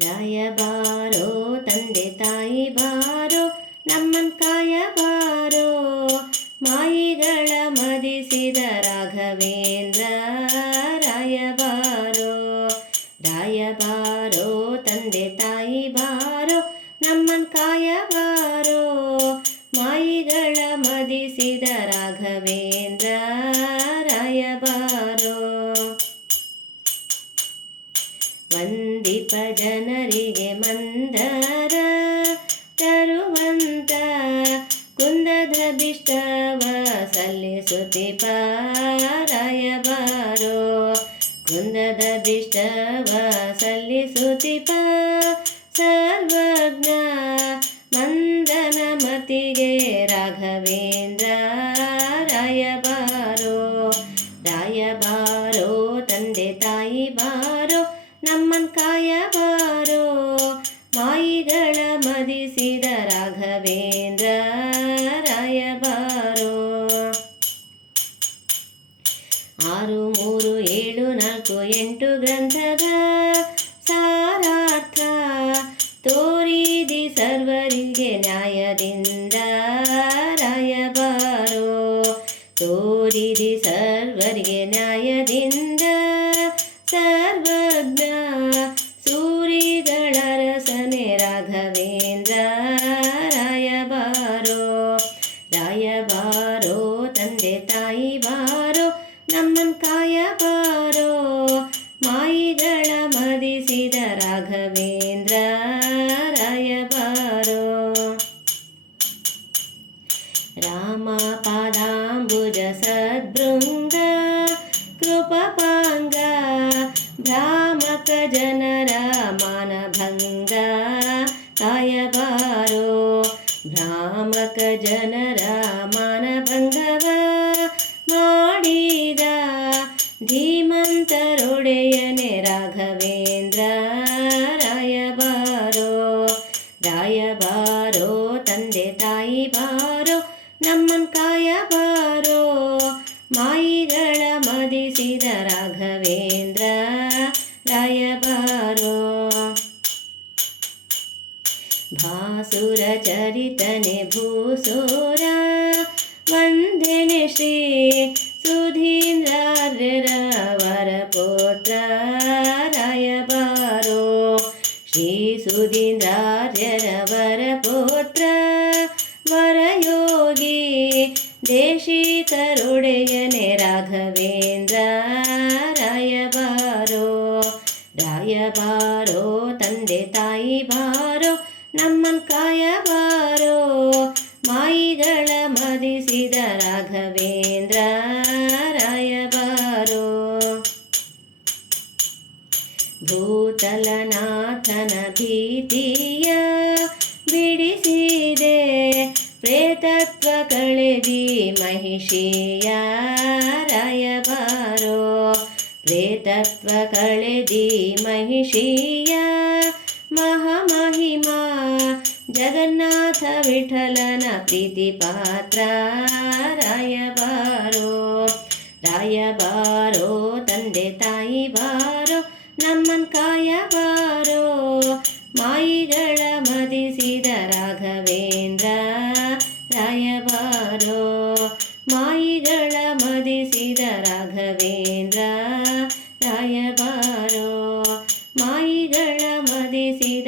ರಾಯ ಬಾರೋ, ತಂದೆ ತಾಯಿ ಬಾರೋ, ನಮ್ಮನ್ ಕಾಯ ಬಾರೋ. ಮಾಯಿಗಳ ಮದಿಸಿದ ರಾಘವೇಂದ್ರ, ರಾಯ ಬಾರೋ. ರಾಯ ಬಾರೋ, ತಂದೆ ತಾಯಿ ಬಾರೋ, ನಮ್ಮನ್ ಕಾಯ ಬಾರೋ. ಮಾಯಿಗಳ ಮದಿಸಿದ ರಾಘವೇಂದ್ರ ಜನರಿಗೆ ಮಂದರ ತರುವಂತ ಕುಂದದ ಬಿಷ್ಟವ ಸಲ್ಲಿಸುತ್ತಿ ಪಾರಾಯಬಾರೋ ಕುಂದದ ಬಿಷ್ಟವ ಸಲ್ಲಿಸುತ್ತಿಪ ಸರ್ವಜ್ಞ ಮಂದನ ಮತಿಗೆ ರಾಘವೇಂದ್ರ ಮದಿಸಿದ ರಾಘವೇಂದ್ರ ರಾಯಬಾರೋ ಆರು, ಮೂರು, ಏಳು, ನಾಲ್ಕು, ಎಂಟು ಗ್ರಂಥದ ಸಾರಾರ್ಥ. ತೋರಿದಿ ಸರ್ವರಿಗೆ ನ್ಯಾಯದಿಂದ ರಾಯಬಾರೋ ತೋರಿದಿ ಸರ್ವರಿಗೆ ನ್ಯಾಯದಿಂದ ರಾಘವೇಂದ್ರ ರಾಯಬಾರೋ ರಾಯಬಾರೋ ತಂದೆ ತಾಯಿ ಬಾರೋ ನಮ್ಮನ್ ಕಾಯ ಬಾರೋ ಮಾಯಿಗಳ ಮದಿಸಿದ ರಾಘವೇಂದ್ರ ರಾಯಬಾರೋ ರಾಮ ಪಾದಾಂಬುಜ ಸದ್ಭೃಂಗ ಕೃಪಪಾಂಗ ಭ್ರಾಮಕ ಜನರ ಭ್ರಾಮಕ ಜನರ ಮಾನಭಂಗವ ಮಾಡಿದ ಧೀಮಂತರೊಡೆಯನೆ ರಾಘವೇಂದ್ರ ರಾಯಬಾರೋ ರಾಯಬಾರೋ ತಂದೆ ತಾಯಿ ಬಾರೋ ನಮ್ಮನ್ भूसोरा वन्दने श्री सुधीन्द्रार्यरवरपोत्रयबारो श्री सुधीन्द्र्यरवरपोत्र वरयोगी देशी तरुडयने रायबारो तन्दे तन्े ताब ನಮ್ಮನ್ ಕಾಯಬಾರೋ? ಮಾಯಿಗಳ ಮದಿಸಿದ ರಾಘವೇಂದ್ರ ರಾಯಬಾರೋ? ಭೂತಲನಾಥನ ಭೀತಿಯ ಬಿಡಿಸಿದೆ. ಪ್ರೇತತ್ವ ಕಳೆದಿ ಮಹಿಷಿಯ ರಾಯಬಾರೋ? ಪ್ರೇತತ್ವ ಕಳೆದಿ ಮಹಿಷಿಯ ಮಹಾಮಹಿಮಾ ಜಗನ್ನಾಥ ವಿಠಲನ ಪ್ರೀತಿ ಪಾತ್ರ ರಾಯಬಾರೋ ರಾಯಬಾರೋ ತಂದೆ ತಾಯಿ ಬಾರೋ ನಮ್ಮನ್ ಕಾಯ ರಾಯಬಾರೋ ಮಾಯಿಗಳ ಮದಿಸಿದ ರಾಘವೇಂದ್ರ